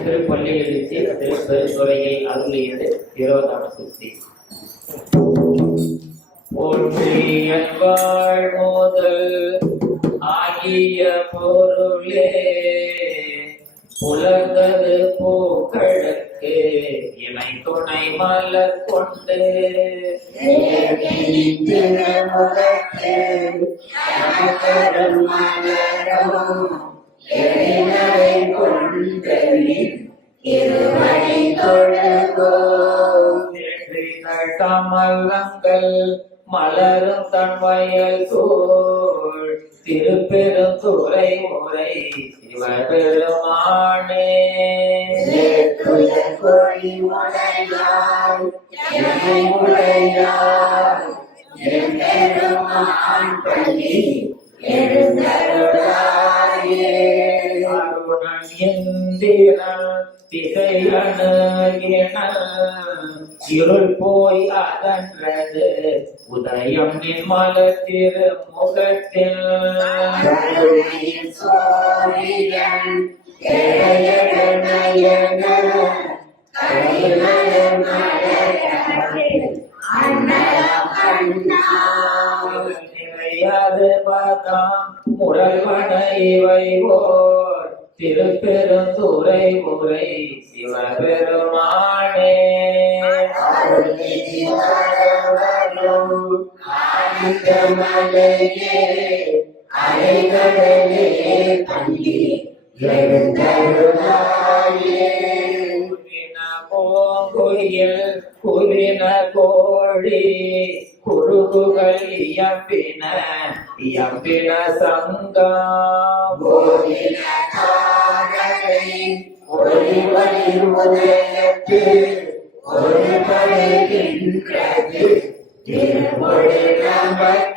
திருப்பள்ளியில் எழுச்சி திருப்பெருந்துறையை அருளியது இருபதாம் சுத்தி போற்றியன்பாள் மோதல் ஆகிய பொருளே புலர்ந்தது பூக்களுக்கு இணை துணை மலர் கொண்டு கமலங்கள் மலரும் தன் வயல் சூழ். திருப்பெருந்துறை உரை சிவபெருமானே. அருணன் இந்திரன் திசையணுகின இருள் போய் அகன்றது உதயம் நிறையாது பார்த்தாம் முரல்வன இவை ஓர் திருப்பெருந்துறை உரை சிவபெருமானே குருவின பூங்குயில் குலின கோழி குருகுகள் இயம்பின இயம்பின சங்கம்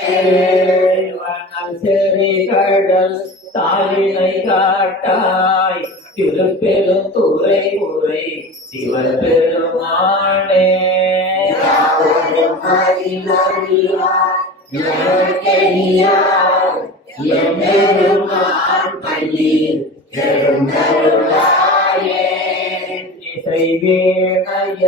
திருவண்ணல் செறி கடல் தாளினை காட்டாய் திருப்பெருந்துறை உரை சிவபெருமானே இசை வேணைய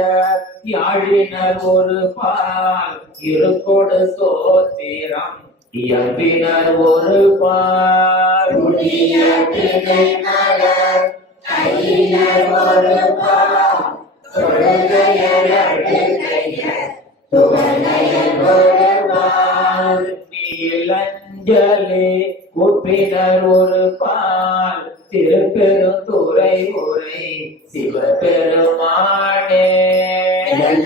யாழினர் ஒரு பால் இருக்கொடு சோத்திரம் இயம்பினர் ஒரு பால். ஒரு பால். நீலஞ்சலி கூப்பினர்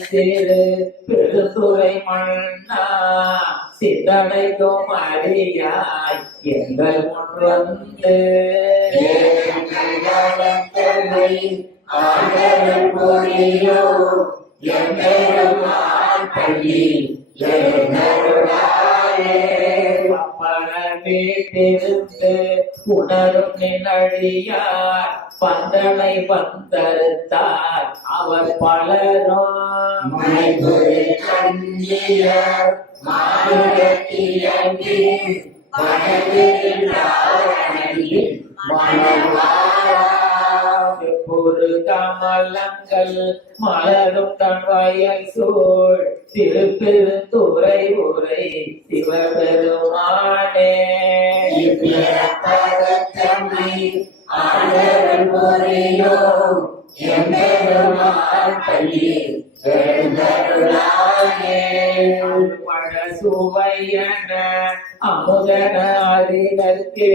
சிறு பெருந்துரை மண்ணா சிந்தனைக்கும் அறியாய் எங்கள் முன் வந்து வீட்டிருந்து உணரும் நினடியார் பந்தனை வந்தறுத்தார். அவர் பலரும் ஒரு கமலங்கள் மலரும் தன் வயல் சூழ் திருப்பெருந்துறை உரை சிவபெருமானே பட சுவையன அமுதன அறிதற்கு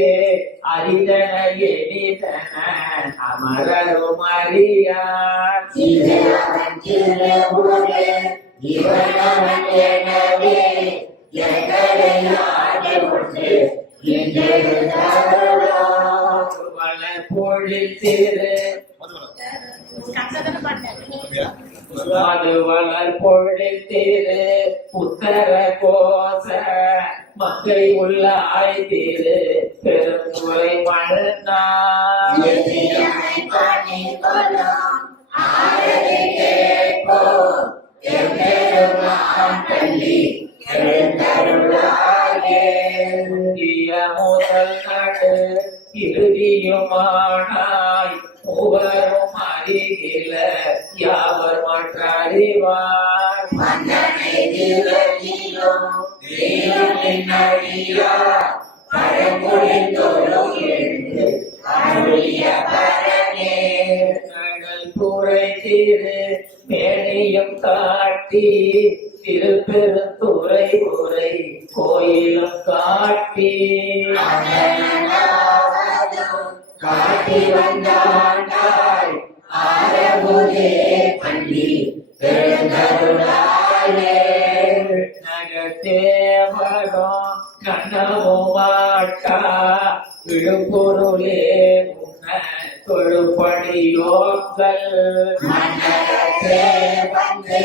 அரிதன எளிதன அமரரும் அறியார் இவனவன் எனவே எங்களை ஆண்டு கொண்டு பொழித்திரு மதுவளர் பொழித்திரு புத்தர கோச மக்களை உள்ள ஆய்த்திரு பெருங்குறை மழை இறுதியுமானாய் மூவரும் அறிகில யாவர் மற்ற அறிவார் கடல் துறை திரு மேனியும் காட்டி திருப்பெருந்துறை உரை கோயிலும் காட்டி. காட்டி வந்தாண்டாய் ஆரமுதே பள்ளி எழுந்தருளாயே நகத்தேவரும் கண்ணமுமாட்டா விழுப்பொருளே உன்ன தொழுப்படியோங்கள் மன்னரத்தே வந்து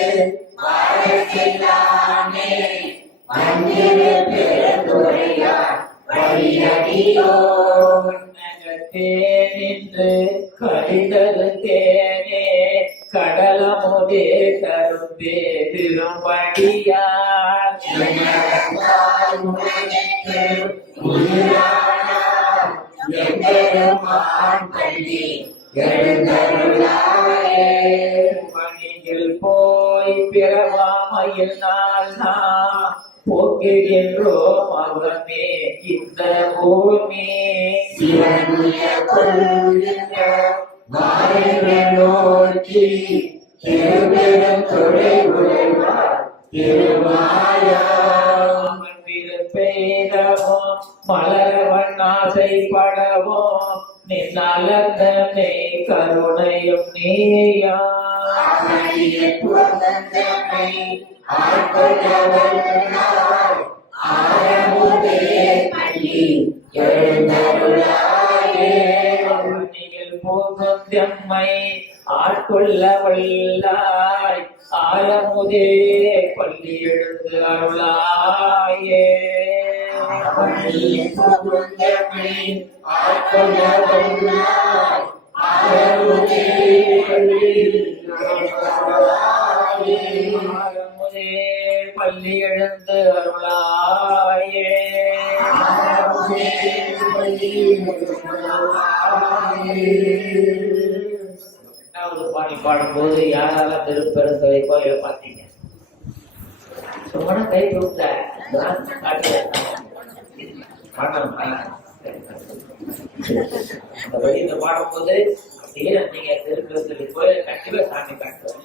கடலமுதே கரும்பே மணியில் போய் பிறவாமையில் நாள் நாம் போக்குகின்றோ மகமே இந்த பூமி பெய்தவும் மலரவன் ஆசைப்படவும் நின்னலந்தனை கருணையும் நீயா. நீயில் போகும் செம்மை ஆட்கொள்ள வல்லாய் ஆயமுதே பள்ளி எழுந்து அருளாயே. ஆயமுதே பள்ளி எழுந்து அருளாயே. ரெண்டாவது பாடி பாடும்போது யாரால திருப்பெருந்துறை கோயில பார்த்தீங்க? சும்மா கை கொடுத்த நான் அந்த பாடும்போது அப்படியே நீங்க திருப்பெருந்துறை கோயில கண்டிப்பா சாமி காட்டுவோம்